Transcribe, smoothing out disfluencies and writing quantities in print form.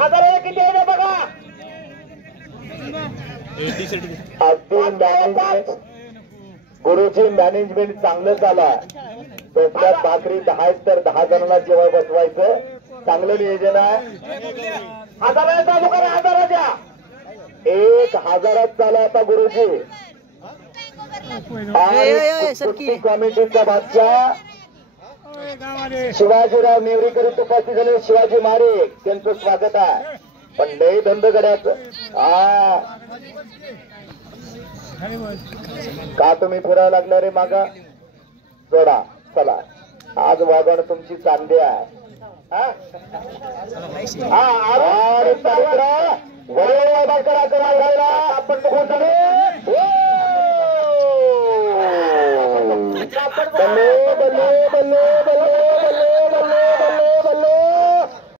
हजार किती आहे बघा. अगदी गुरुजी मॅनेजमेंट चांगलं झालं. टोपल्यात भाकरी 10 तर 10 जणांना जेवण बसवायचं. चांगलं नियोजन आहे. हजार चालू करा. हजाराच्या 1000 चालू आता गुरुजी. कमिटीचा बादशाह शिवाजीराव नेवरीकर उपस्थित झाले. शिवाजी मारे त्यांचं स्वागत आहे. पण लय धंदगड्याच का तुम्ही फिरायला लागणार रे मागा जोडा. चला आज वागण तुमची चांदी आहे. आपण